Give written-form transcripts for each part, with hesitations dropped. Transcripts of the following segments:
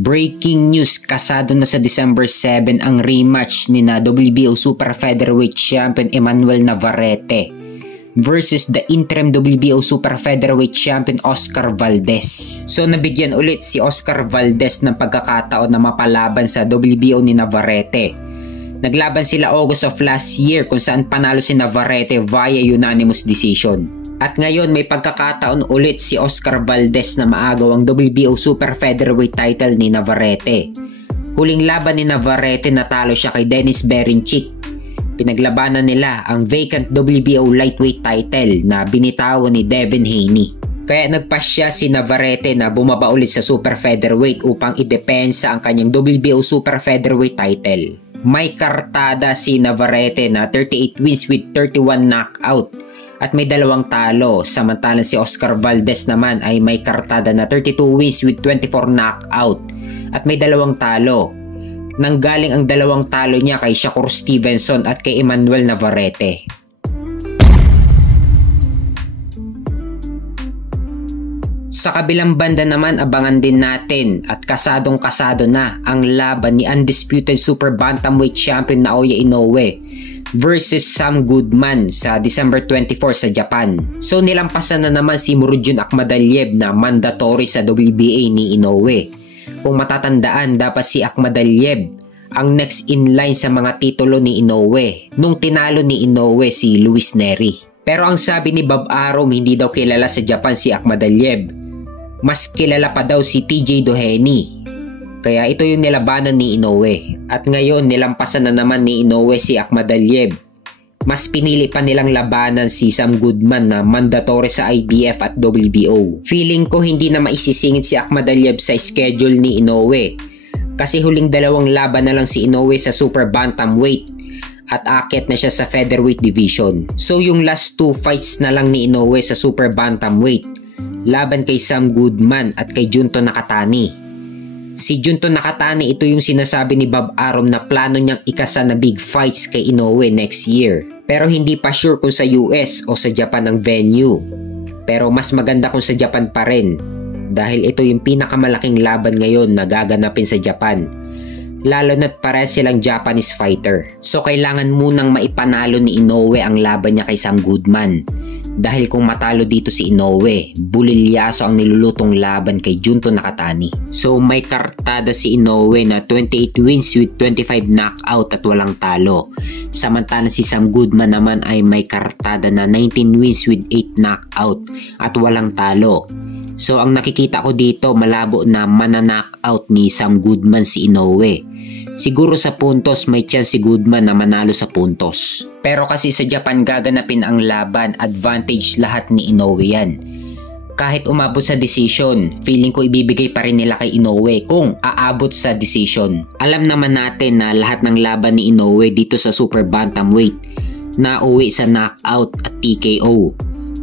Breaking news, kasado na sa December 7 ang rematch ni na WBO Super Featherweight Champion Emmanuel Navarrete versus the interim WBO Super Featherweight Champion Oscar Valdez. So nabigyan ulit si Oscar Valdez ng pagkakataon na mapalaban sa WBO ni Navarrete. Naglaban sila August of last year kung saan panalo si Navarrete via unanimous decision. At ngayon may pagkakataon ulit si Oscar Valdez na maagaw ang WBO Super Featherweight title ni Navarrete. Huling laban ni Navarrete, natalo siya kay Dennis Berinchik. Pinaglabanan nila ang vacant WBO lightweight title na binitawan ni Devin Haney. Kaya nagpasya si Navarrete na bumaba ulit sa Super Featherweight upang idepensa ang kanyang WBO Super Featherweight title. May kartada si Navarrete na 38 wins with 31 knockout at may 2 talo, samantalang si Oscar Valdez naman ay may kartada na 32 wins with 24 knockout at may 2 talo. Nanggaling ang 2 talo niya kay Shakur Stevenson at kay Emmanuel Navarrete. Sa kabilang banda naman, abangan din natin at kasadong-kasado na ang laban ni undisputed Super Bantamweight Champion Naoya Inoue versus Sam Goodman sa December 24 sa Japan. So nilampasan na naman si Murodjon Akhmadaliev na mandatory sa WBA ni Inoue. Kung matatandaan, dapat si Akhmadaliev ang next in line sa mga titulo ni Inoue nung tinalo ni Inoue si Luis Nery. Pero ang sabi ni Bob Arum, hindi daw kilala sa Japan si Akhmadaliev. Mas kilala pa daw si TJ Doheny. Kaya ito yung nilabanan ni Inoue. At ngayon nilampasan na naman ni Inoue si Akhmadaliev. Mas pinili pa nilang labanan si Sam Goodman na mandatory sa IBF at WBO. Feeling ko hindi na maisisingit si Akhmadaliev sa schedule ni Inoue. Kasi huling 2 laban na lang si Inoue sa Super Bantamweight at aakyat na siya sa Featherweight Division. So yung last 2 fights na lang ni Inoue sa Super Bantamweight, laban kay Sam Goodman at kay Junto Nakatani. Si Junto Nakatani, ito yung sinasabi ni Bob Arum na plano niyang ikasa na big fights kay Inoue next year. Pero hindi pa sure kung sa US o sa Japan ang venue. Pero mas maganda kung sa Japan pa rin. Dahil ito yung pinakamalaking laban ngayon na gaganapin sa Japan. Lalo na't parehas silang Japanese fighter. So kailangan munang maipanalo ni Inoue ang laban niya kay Sam Goodman. Dahil kung matalo dito si Inoue, bulilyaso ang nilulutong laban kay Junto Nakatani. So may kartada si Inoue na 28 wins with 25 knockout at walang talo. Samantalang si Sam Goodman naman ay may kartada na 19 wins with 8 knockout at walang talo. So ang nakikita ko dito, malabo na mananockout ni Sam Goodman si Inoue. Siguro sa puntos may chance si Goodman na manalo sa puntos. Pero kasi sa Japan gaganapin ang laban, advantage lahat ni Inoue yan. Kahit umabot sa decision, feeling ko ibibigay pa rin nila kay Inoue kung aabot sa decision. Alam naman natin na lahat ng laban ni Inoue dito sa Super Bantamweight na uwi sa knockout at TKO.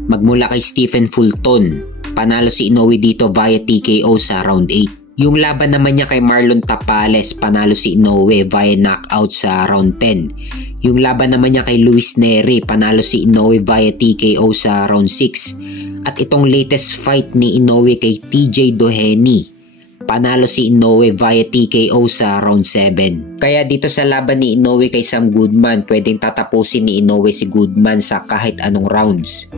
Magmula kay Stephen Fulton, panalo si Inoue dito via TKO sa round 8. Yung laban naman niya kay Marlon Tapales, panalo si Inoue via knockout sa round 10. Yung laban naman niya kay Luis Nery, panalo si Inoue via TKO sa round 6. At itong latest fight ni Inoue kay TJ Doheny, panalo si Inoue via TKO sa round 7. Kaya dito sa laban ni Inoue kay Sam Goodman, pwedeng tatapusin ni Inoue si Goodman sa kahit anong rounds.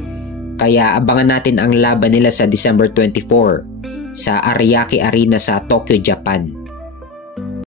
Kaya abangan natin ang laban nila sa December 24 sa Ariake Arena sa Tokyo, Japan.